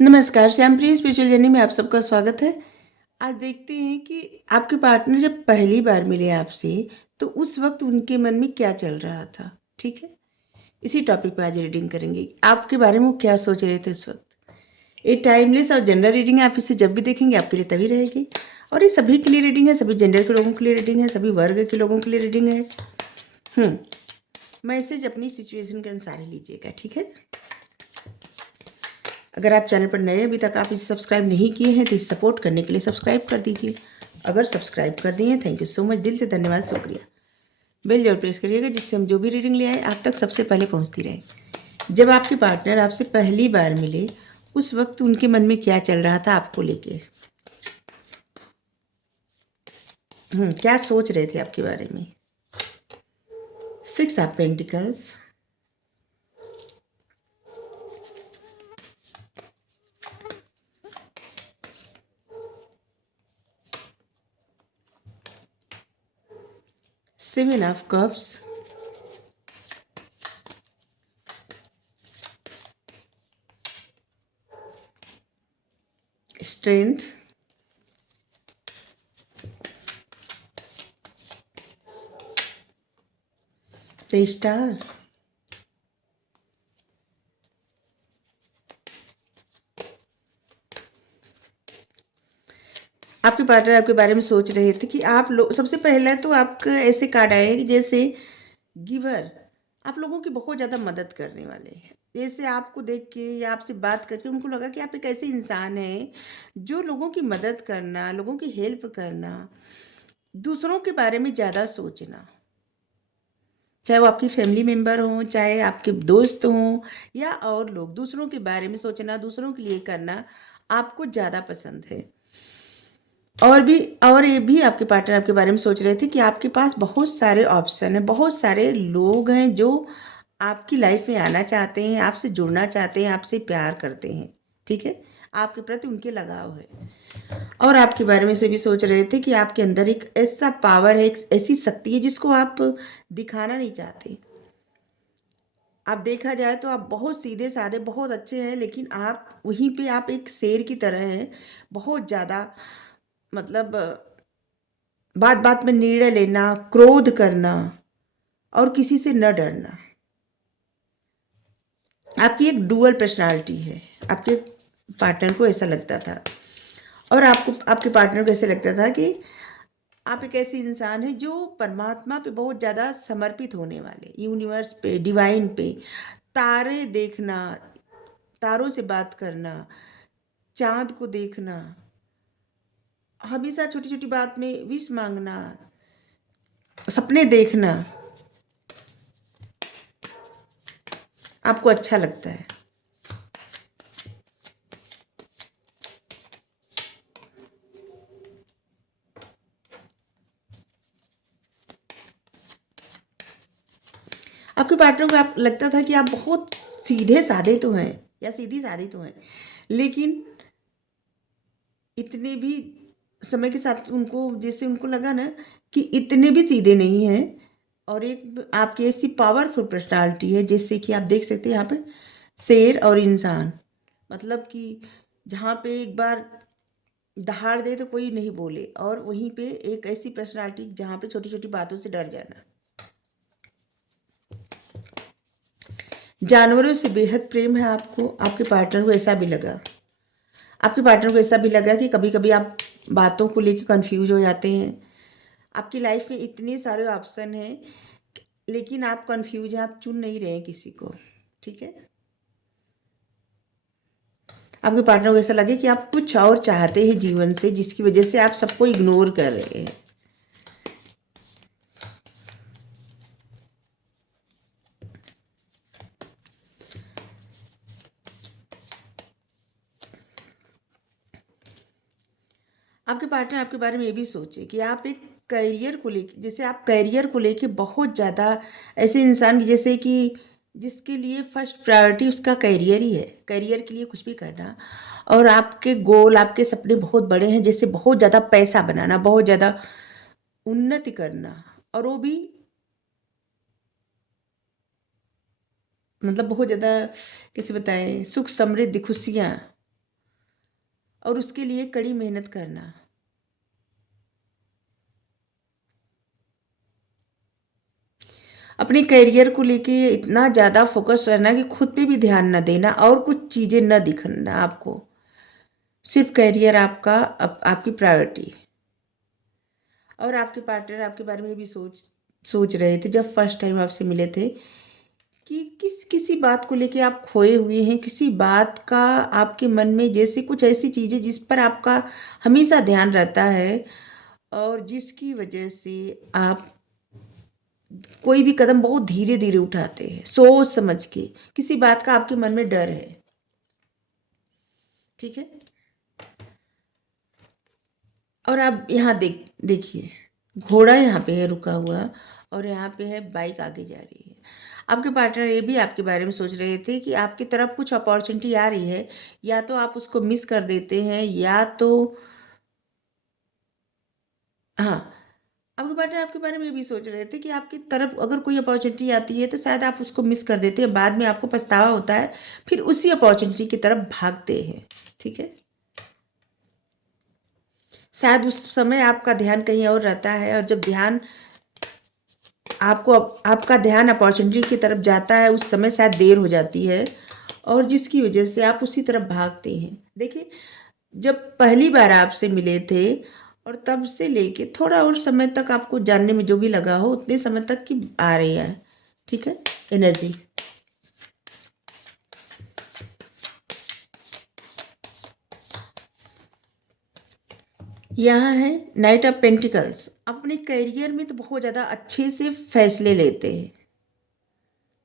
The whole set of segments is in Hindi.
नमस्कार, श्यामप्रिय स्पिरिचुअल जर्नी में आप सबका स्वागत है। आज देखते हैं कि आपके पार्टनर जब पहली बार मिले आपसे, तो उस वक़्त उनके मन में क्या चल रहा था, ठीक है? इसी टॉपिक पे आज रीडिंग करेंगे। आपके बारे में वो क्या सोच रहे थे उस वक़्त? ये टाइमलेस और जनरल रीडिंग है, आप इसे जब भी देखेंगे आपके लिए तभी रहेगी। और ये सभी के लिए रीडिंग है, सभी जेंडर के लोगों के लिए रीडिंग है, सभी वर्ग के लोगों के लिए रीडिंग है। मैसेज अपनी सिचुएशन के अनुसार ही लीजिएगा, ठीक है? अगर आप चैनल पर नए हैं, अभी तक आप इसे सब्सक्राइब नहीं किए हैं तो इसे सपोर्ट करने के लिए सब्सक्राइब कर दीजिए। अगर सब्सक्राइब कर दिए हैं, थैंक यू सो मच, दिल से धन्यवाद, शुक्रिया। बेल जरूर प्रेस करिएगा जिससे हम जो भी रीडिंग ले आए आप तक सबसे पहले पहुंचती रहे। जब आपके पार्टनर आपसे पहली बार मिले, उस वक्त उनके मन में क्या चल रहा था आपको लेके? क्या सोच रहे थे आपके बारे में? 6 of pentacles, 7 of cups, strength, the star, आपके पार्टनर आपके बारे में सोच रहे थे कि आप लोग, सबसे पहला तो आपका ऐसे कार्ड आए कि जैसे गिवर, आप लोगों की बहुत ज़्यादा मदद करने वाले हैं। जैसे आपको देख के या आपसे बात करके उनको लगा कि आप एक ऐसे इंसान हैं जो लोगों की मदद करना, लोगों की हेल्प करना, दूसरों के बारे में ज़्यादा सोचना, चाहे वो आपकी फैमिली मेम्बर हों, चाहे आपके दोस्त हों या और लोग, दूसरों के बारे में सोचना, दूसरों के लिए करना आपको ज़्यादा पसंद है। और ये भी आपके पार्टनर आपके बारे में सोच रहे थे कि आपके पास बहुत सारे ऑप्शन हैं, बहुत सारे लोग हैं जो आपकी लाइफ में आना चाहते हैं, आपसे जुड़ना चाहते हैं, आपसे प्यार करते हैं, ठीक है? आपके प्रति उनके लगाव है। और आपके बारे में से भी सोच रहे थे कि आपके अंदर एक ऐसा पावर है, एक ऐसी शक्ति है जिसको आप दिखाना नहीं चाहते। आप देखा जाए तो आप बहुत सीधे-साधे, बहुत अच्छे हैं, लेकिन आप वहीं पे आप एक शेर की तरह हैं, बहुत ज़्यादा, मतलब बात-बात में निर्णय लेना, क्रोध करना और किसी से न डरना। आपकी एक डुअल पर्सनैलिटी है, आपके पार्टनर को ऐसा लगता था। और आपको, आपके पार्टनर को ऐसे लगता था कि आप एक ऐसे इंसान हैं जो परमात्मा पे बहुत ज़्यादा समर्पित होने वाले, यूनिवर्स पे, डिवाइन पे, तारे देखना, तारों से बात करना, चाँद को देखना, हमेशा छोटी-छोटी बात में विश माँगना, सपने देखना, आपको अच्छा लगता है। आपके पार्टनर को आप लगता था कि आप बहुत सीधे-साधे तो हैं या सीधी-सादी तो हैं, लेकिन इतने भी समय के साथ उनको, जैसे उनको लगा ना कि इतने भी सीधे नहीं हैं। और एक आपकी ऐसी पावरफुल पर्सनैलिटी है जिससे कि आप देख सकते हैं यहाँ पे शेर और इंसान, मतलब कि जहाँ पे एक बार दहाड़ दे तो कोई नहीं बोले, और वहीं पे एक ऐसी पर्सनैलिटी जहाँ पे छोटी-छोटी बातों से डर जाना। जानवरों से बेहद प्रेम है आपको, आपके पार्टनर को ऐसा भी लगा। आपके पार्टनर को ऐसा भी लगा कि कभी-कभी आप बातों को लेके कन्फ्यूज़ हो जाते हैं। आपकी लाइफ में इतने सारे ऑप्शन हैं, लेकिन आप कन्फ्यूज़ हैं, आप चुन नहीं रहे हैं किसी को, ठीक है? आपके पार्टनर को ऐसा लगे कि आप कुछ और चाहते हैं जीवन से, जिसकी वजह से आप सबको इग्नोर कर रहे हैं। आपके पार्टनर आपके बारे में ये भी सोचे कि आप एक करियर को लेके, जैसे आप करियर को लेके बहुत ज़्यादा ऐसे इंसान की, जैसे कि जिसके लिए फर्स्ट प्रायोरिटी उसका करियर ही है, करियर के लिए कुछ भी करना। और आपके गोल, आपके सपने बहुत बड़े हैं, जैसे बहुत ज़्यादा पैसा बनाना, बहुत ज़्यादा उन्नति करना, और वो भी मतलब बहुत ज़्यादा, कैसे बताएं, सुख समृद्धि खुशियाँ, और उसके लिए कड़ी मेहनत करना। अपने करियर को लेके इतना ज़्यादा फोकस रहना कि खुद पे भी ध्यान ना देना और कुछ चीज़ें ना दिखना आपको। सिर्फ करियर आपका आपकी प्रायोरिटी। और आपके पार्टनर आपके बारे में भी सोच रहे थे जब फर्स्ट टाइम आपसे मिले थे कि किसी बात को लेके आप खोए हुए हैं, किसी बात का आपके मन में जैसे कुछ ऐसी चीज़ें जिस पर आपका हमेशा ध्यान रहता है और जिसकी वजह से आप कोई भी कदम बहुत धीरे-धीरे उठाते हैं, सोच समझ के। किसी बात का आपके मन में डर है, ठीक है? और आप यहाँ देखिए, घोड़ा यहाँ पे है रुका हुआ और यहाँ पे है बाइक आगे जा रही है। आपके पार्टनर ये भी आपके बारे में सोच रहे थे कि आपकी तरफ कुछ अपॉर्च्युनिटी आ रही है, या तो आप उसको मिस कर देते हैं या तो हाँ, आपके पार्टनर आपके बारे में ये भी सोच रहे थे कि आपकी तरफ अगर कोई अपॉर्च्युनिटी आती है तो शायद आप उसको मिस कर देते हैं, बाद में आपको पछतावा होता है, फिर उसी अपॉर्च्युनिटी की तरफ भागते हैं, ठीक है? शायद उस समय आपका ध्यान कहीं और रहता है और जब ध्यान आपको आपका ध्यान अपॉर्चुनिटी की तरफ जाता है उस समय शायद देर हो जाती है और जिसकी वजह से आप उसी तरफ भागते हैं। देखिए, जब पहली बार आपसे मिले थे और तब से लेके थोड़ा और समय तक आपको जानने में जो भी लगा हो उतने समय तक की आ रही है, ठीक है, एनर्जी। यहाँ है नाइट ऑफ पेंटिकल्स। अपने करियर में तो बहुत ज़्यादा अच्छे से फैसले लेते हैं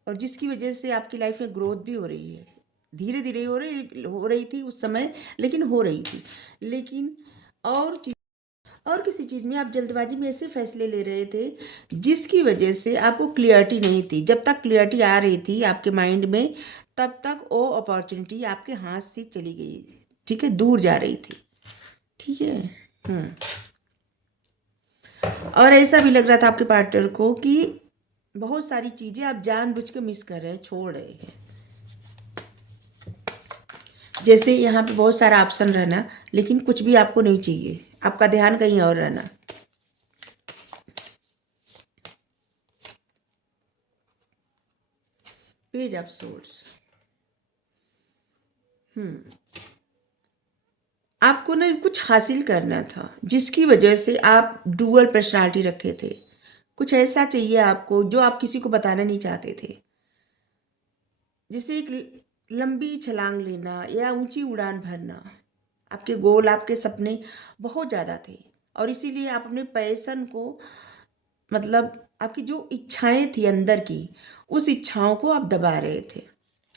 और जिसकी वजह से आपकी लाइफ में ग्रोथ भी हो रही है। धीरे-धीरे हो रही थी उस समय, लेकिन हो रही थी। लेकिन और चीज़ और किसी चीज़ में आप जल्दबाजी में ऐसे फैसले ले रहे थे, जिसकी वजह से आपको क्लैरिटी नहीं थी। जब तक क्लैरिटी आ रही थी आपके माइंड में, तब तक वो अपॉर्च्युनिटी आपके हाथ से चली गई, ठीक है? दूर जा रही थी, ठीक है? हुँ। और ऐसा भी लग रहा था आपके पार्टनर को कि बहुत सारी चीज़ें आप जानबूझ के मिस कर रहे हैं, छोड़ रहे हैं। जैसे यहाँ पे बहुत सारा ऑप्शन रहना, लेकिन कुछ भी आपको नहीं चाहिए, आपका ध्यान कहीं और रहना। Page of source. आपको ना कुछ हासिल करना था, जिसकी वजह से आप डुअल पर्सनालिटी रखे थे। कुछ ऐसा चाहिए आपको जो आप किसी को बताना नहीं चाहते थे। जैसे एक लंबी छलांग लेना या ऊंची उड़ान भरना। आपके गोल, आपके सपने बहुत ज़्यादा थे और इसीलिए आप अपने पैशन को, मतलब आपकी जो इच्छाएं थी अंदर की, उस इच्छाओं को आप दबा रहे थे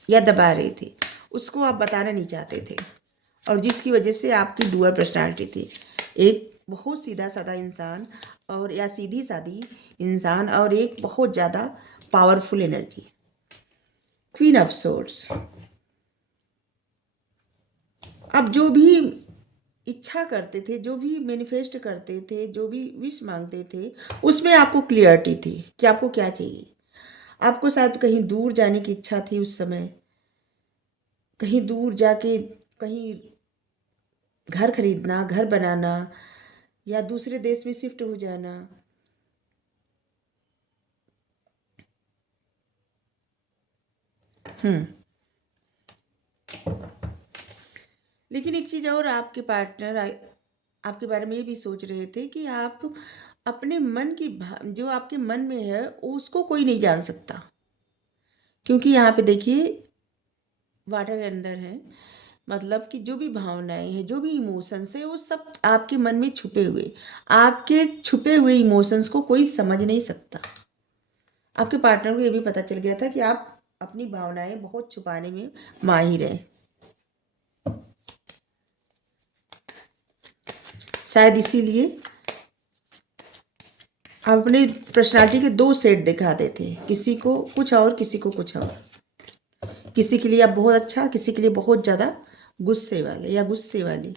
या दबा रहे थे, उसको आप बताना नहीं चाहते थे और जिसकी वजह से आपकी डुअल पर्सनालिटी थी। एक बहुत सीधा साधा इंसान और या सीधी सादी इंसान और एक बहुत ज़्यादा powerful energy. Queen of swords. आप जो भी इच्छा करते थे, जो भी मैनिफेस्ट करते थे, जो भी विश मांगते थे, उसमें आपको क्लियरिटी थी कि आपको क्या चाहिए। आपको शायद कहीं दूर जाने की इच्छा थी उस समय, कहीं दूर जाके कहीं घर खरीदना, घर बनाना या दूसरे देश में शिफ्ट हो जाना। हम्म। लेकिन एक चीज़ और, आपके पार्टनर आपके बारे में ये भी सोच रहे थे कि आप अपने मन की जो आपके मन में है उसको कोई नहीं जान सकता, क्योंकि यहाँ पे देखिए वाटर के अंदर है, मतलब कि जो भी भावनाएं हैं, जो भी इमोशंस है, वो सब आपके मन में छुपे हुए, आपके छुपे हुए इमोशंस को कोई समझ नहीं सकता। आपके पार्टनर को ये भी पता चल गया था कि आप अपनी भावनाएं बहुत छुपाने में माहिर हैं। शायद इसीलिए आप अपने पर्सनालिटी के दो सेट दिखाते थे, किसी को कुछ और, किसी को कुछ और। किसी के लिए आप बहुत अच्छा, किसी के लिए बहुत ज़्यादा गुस्से वाले या गुस्से वाली।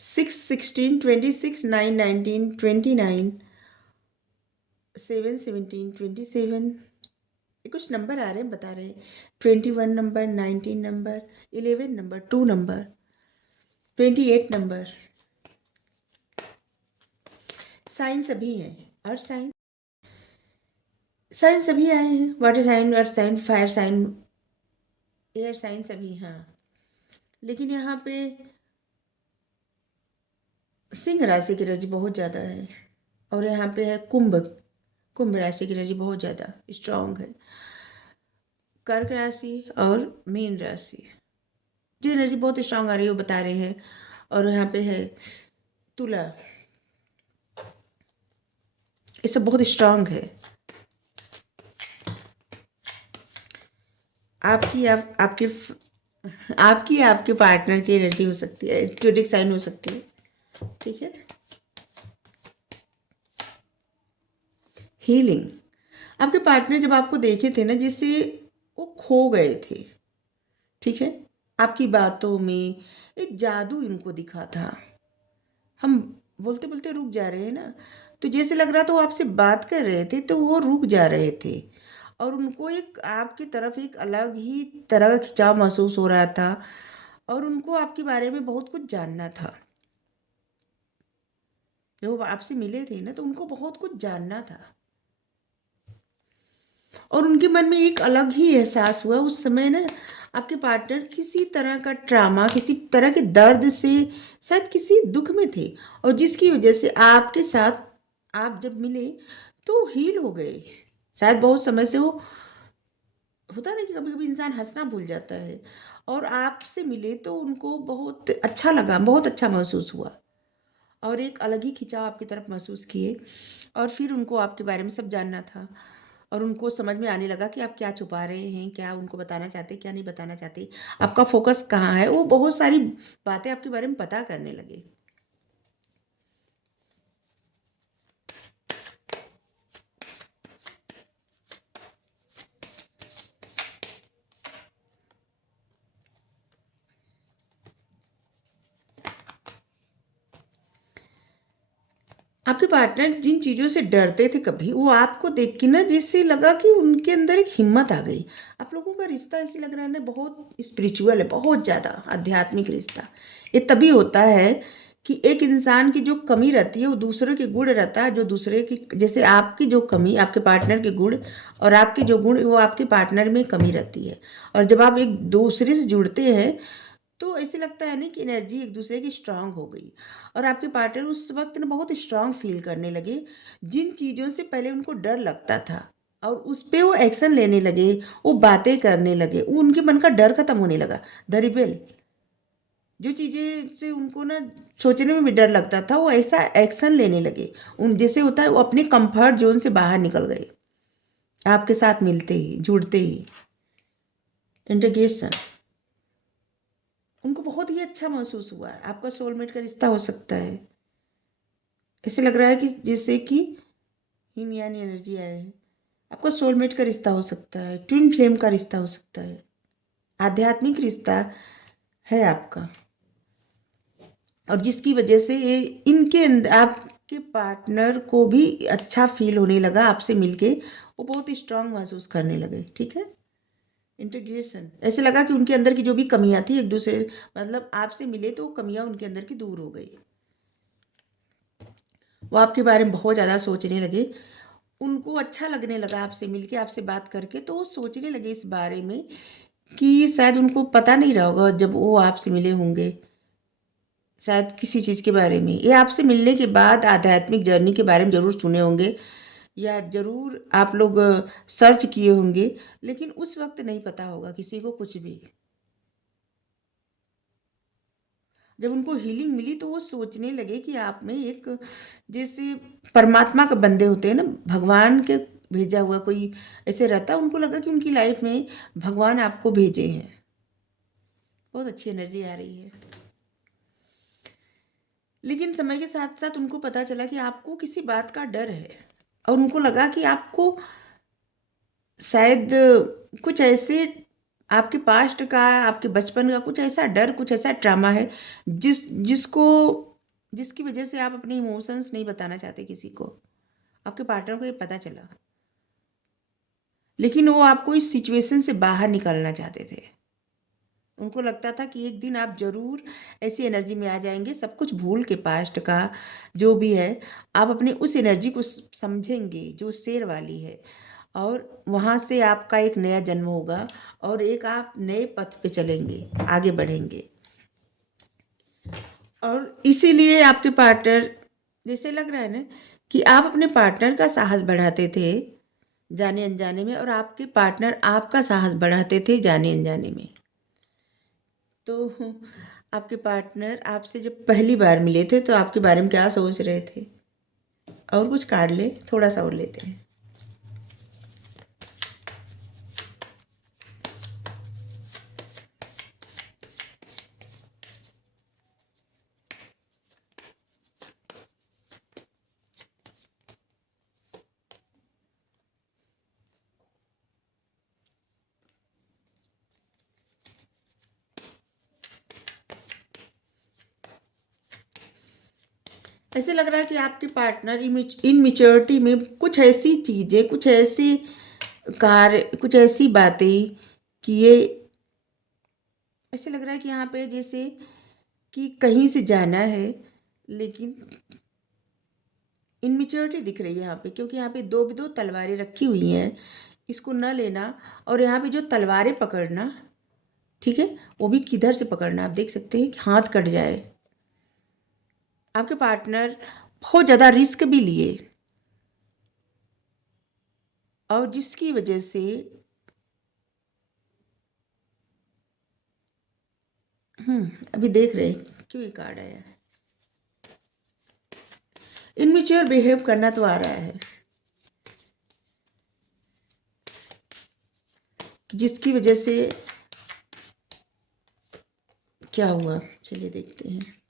6, 16, 26, 9, 19, 29, 7, 17, 27। कुछ नंबर आ रहे हैं, बता रहे हैं 21 number, 19 number, 11 number, 2 number, 28 number. Sign सभी हैं। और साइन साइन सभी आए हैं, water sign, earth sign, fire sign, air sign सभी, हाँ। लेकिन यहाँ पे सिंह राशि की एनर्जी बहुत ज़्यादा है। और यहाँ पे है कुंभ, कुंभ राशि की एनर्जी बहुत ज़्यादा स्ट्रांग है। कर्क राशि और मीन राशि जो एनर्जी बहुत स्ट्रांग आ रही है वो बता रहे हैं। और यहाँ पे है तुला, ये सब बहुत स्ट्रांग है। आपकी आपके आपकी आपके पार्टनर की एनर्जी हो सकती है, ज्योतिक साइन हो सकती है, ठीक है। हीलिंग, आपके पार्टनर जब आपको देखे थे ना, जैसे वो खो गए थे, ठीक है। आपकी बातों में एक जादू इनको दिखा था। हम बोलते बोलते रुक जा रहे हैं ना, तो जैसे लग रहा था वो आपसे बात कर रहे थे तो वो रुक जा रहे थे। और उनको एक आपकी तरफ एक अलग ही तरह का खिंचाव महसूस हो रहा था। और उनको आपके बारे में बहुत कुछ जानना था। जब वो आपसे मिले थे ना तो उनको बहुत कुछ जानना था। और उनके मन में एक अलग ही एहसास हुआ उस समय ना। आपके पार्टनर किसी तरह का ट्रामा, किसी तरह के दर्द से, शायद किसी दुख में थे। और जिसकी वजह से आपके साथ आप जब मिले तो हील हो गए। शायद बहुत समय से वो होता ना कि कभी कभी इंसान हंसना भूल जाता है। और आपसे मिले तो उनको बहुत अच्छा लगा, बहुत अच्छा महसूस हुआ। और एक अलग ही खिंचाव आपकी तरफ महसूस किए। और फिर उनको आपके बारे में सब जानना था। और उनको समझ में आने लगा कि आप क्या छुपा रहे हैं, क्या उनको बताना चाहते, क्या नहीं बताना चाहते, आपका फोकस कहाँ है। वो बहुत सारी बातें आपके बारे में पता करने लगे। आपके पार्टनर जिन चीज़ों से डरते थे कभी, वो आपको देख के ना जैसे लगा कि उनके अंदर एक हिम्मत आ गई। आप लोगों का रिश्ता ऐसे लग रहा है ना, बहुत स्पिरिचुअल है, बहुत ज़्यादा आध्यात्मिक रिश्ता। ये तभी होता है कि एक इंसान की जो कमी रहती है वो दूसरे के गुण रहता है, जो दूसरे की, जैसे आपकी जो कमी आपके पार्टनर के गुण, और आपके जो गुण वो आपके पार्टनर में कमी रहती है। और जब आप एक दूसरे से जुड़ते हैं तो ऐसे लगता है ना कि एनर्जी एक दूसरे की स्ट्रांग हो गई। और आपके पार्टनर उस वक्त ना बहुत स्ट्रांग फील करने लगे। जिन चीज़ों से पहले उनको डर लगता था और उस पे वो एक्शन लेने लगे, वो बातें करने लगे, वो उनके मन का डर खत्म होने लगा। द रिबेल, जो चीज़ें से उनको ना सोचने में भी डर लगता था, वो ऐसा एक्शन लेने लगे। उन जैसे होता है वो अपने कंफर्ट जोन से बाहर निकल गए आपके साथ मिलते ही, जुड़ते ही। इंटीग्रेशन, उनको बहुत ही अच्छा महसूस हुआ। आपका सोलमेट का रिश्ता हो सकता है। ऐसे लग रहा है कि जैसे कि yin यानी एनर्जी आए है। आपका सोलमेट का रिश्ता हो सकता है, ट्विन फ्लेम का रिश्ता हो सकता है, आध्यात्मिक रिश्ता है आपका। और जिसकी वजह से ये इनके अंदर आपके पार्टनर को भी अच्छा फील होने लगा आपसे मिलके। वो बहुत स्ट्रांग महसूस करने लगे, ठीक है। इंटीग्रेशन, ऐसे लगा कि उनके अंदर की जो भी कमियां थी एक दूसरे, मतलब आपसे मिले तो वो कमियां उनके अंदर की दूर हो गई। वो आपके बारे में बहुत ज़्यादा सोचने लगे। उनको अच्छा लगने लगा आपसे मिलके, आपसे बात करके। तो वो सोचने लगे इस बारे में कि शायद उनको पता नहीं रहा होगा जब वो आपसे मिले होंगे, शायद किसी चीज़ के बारे में। ये आपसे मिलने के बाद आध्यात्मिक जर्नी के बारे में ज़रूर सुने होंगे, या ज़रूर आप लोग सर्च किए होंगे। लेकिन उस वक्त नहीं पता होगा किसी को कुछ भी। जब उनको हीलिंग मिली तो वो सोचने लगे कि आप में एक, जैसे परमात्मा के बंदे होते हैं ना, भगवान के भेजा हुआ कोई ऐसे रहता। उनको लगा कि उनकी लाइफ में भगवान आपको भेजे हैं। बहुत अच्छी एनर्जी आ रही है। लेकिन समय के साथ साथ उनको पता चला कि आपको किसी बात का डर है। और उनको लगा कि आपको शायद कुछ ऐसे आपके पास्ट का, आपके बचपन का कुछ ऐसा डर, कुछ ऐसा ट्रामा है जिसको जिसकी वजह से आप अपने इमोशंस नहीं बताना चाहते किसी को। आपके पार्टनर को ये पता चला। लेकिन वो आपको इस सिचुएशन से बाहर निकालना चाहते थे। उनको लगता था कि एक दिन आप ज़रूर ऐसी एनर्जी में आ जाएँगे, सब कुछ भूल के पास्ट का जो भी है, आप अपनी उस एनर्जी को समझेंगे जो शेर वाली है, और वहाँ से आपका एक नया जन्म होगा और एक आप नए पथ पे चलेंगे, आगे बढ़ेंगे। और इसीलिए आपके पार्टनर, जैसे लग रहा है ना कि आप अपने पार्टनर का साहस बढ़ाते थे जाने अनजाने में, और आपके पार्टनर आपका साहस बढ़ाते थे जाने अनजाने में। तो आपके पार्टनर आपसे जब पहली बार मिले थे तो आपके बारे में क्या सोच रहे थे? और कुछ कार्ड ले, थोड़ा सा और लेते हैं। ऐसे लग रहा है कि आपके पार्टनर इनमेच्योरिटी में कुछ ऐसी चीज़ें, कुछ ऐसे कार्य, कुछ ऐसी बातें किए। ऐसे लग रहा है कि यहाँ पे जैसे कि कहीं से जाना है, लेकिन इनमेच्योरिटी दिख रही है यहाँ पे, क्योंकि यहाँ पे दो दो तलवारें रखी हुई हैं, इसको न लेना। और यहाँ पे जो तलवारें पकड़ना, ठीक है, वो भी किधर से पकड़ना, आप देख सकते हैं कि हाथ कट जाए। आपके पार्टनर बहुत ज़्यादा रिस्क भी लिए, और जिसकी वजह से अभी देख रहे हैं क्यों ये कार्ड आया है। इनमेच्योर बिहेव करना तो आ रहा है, जिसकी वजह से क्या हुआ, चलिए देखते हैं।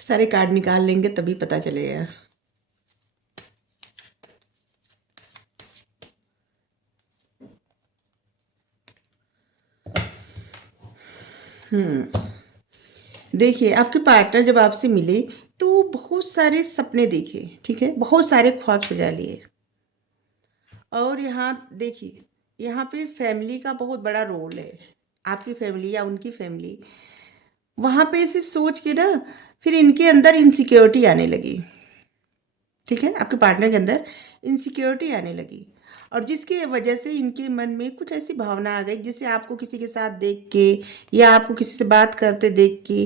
सारे कार्ड निकाल लेंगे तभी पता चलेगा। देखिए, आपके पार्टनर जब आपसे मिले तो बहुत सारे सपने देखे, ठीक है, बहुत सारे ख्वाब सजा लिए। और यहाँ देखिए, यहाँ पे फैमिली का बहुत बड़ा रोल है, आपकी फैमिली या उनकी फैमिली। वहाँ पे ऐसे सोच के ना फिर इनके अंदर इनसिक्योरिटी आने लगी, ठीक है, आपके पार्टनर के अंदर इनसिक्योरिटी आने लगी। और जिसकी वजह से इनके मन में कुछ ऐसी भावना आ गई, जैसे आपको किसी के साथ देख के, या आपको किसी से बात करते देख के,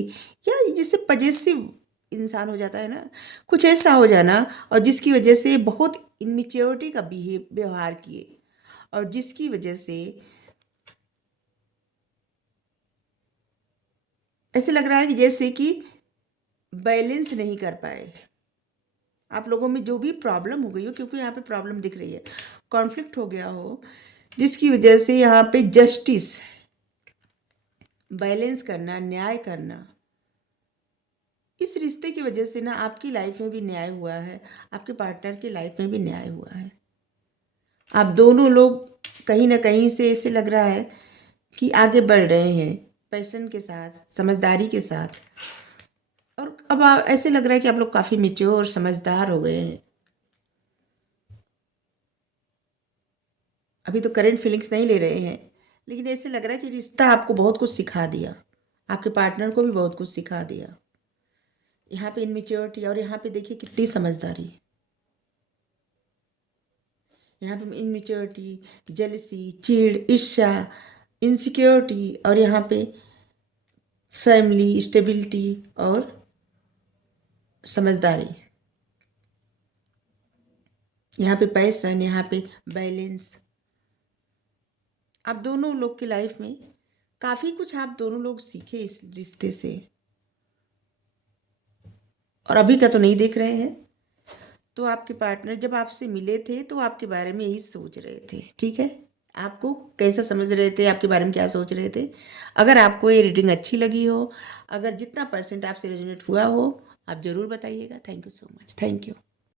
या जैसे पजेसिव इंसान हो जाता है ना, कुछ ऐसा हो जाना, और जिसकी वजह से बहुत इनमिच्योरिटी का व्यवहार किए, और जिसकी वजह से ऐसे लग रहा है कि जैसे कि बैलेंस नहीं कर पाए। आप लोगों में जो भी प्रॉब्लम हो गई हो, क्योंकि यहाँ पे प्रॉब्लम दिख रही है, कॉन्फ्लिक्ट हो गया हो, जिसकी वजह से यहाँ पे जस्टिस, बैलेंस करना, न्याय करना, इस रिश्ते की वजह से ना आपकी लाइफ में भी न्याय हुआ है, आपके पार्टनर की लाइफ में भी न्याय हुआ है। आप दोनों लोग कहीं ना कहीं से ऐसे लग रहा है कि आगे बढ़ रहे हैं, पैशन के साथ, समझदारी के साथ। और अब ऐसे लग रहा है कि आप लोग काफ़ी मेच्योर और समझदार हो गए हैं। अभी तो करंट फीलिंग्स नहीं ले रहे हैं, लेकिन ऐसे लग रहा है कि रिश्ता आपको बहुत कुछ सिखा दिया, आपके पार्टनर को भी बहुत कुछ सिखा दिया। यहाँ पे इनमेच्योरिटी, और यहाँ पे देखिए कितनी समझदारी, यहाँ पे इनमेच्योरिटी, जेलसी, चिढ़, ईर्ष्या, इनसिक्योरिटी, और यहाँ पे फैमिली स्टेबिलिटी और समझदारी, यहाँ पे पैशन, यहाँ पे बैलेंस। आप दोनों लोग की लाइफ में काफ़ी कुछ आप दोनों लोग सीखे इस रिश्ते से, और अभी का तो नहीं देख रहे हैं। तो आपके पार्टनर जब आपसे मिले थे तो आपके बारे में यही सोच रहे थे, ठीक है। आपको कैसा समझ रहे थे, आपके बारे में क्या सोच रहे थे? अगर आपको ये रीडिंग अच्छी लगी हो, अगर जितना परसेंट आपसे रेज़ोनेट हुआ हो, आप ज़रूर बताइएगा। Thank you so much. Thank you.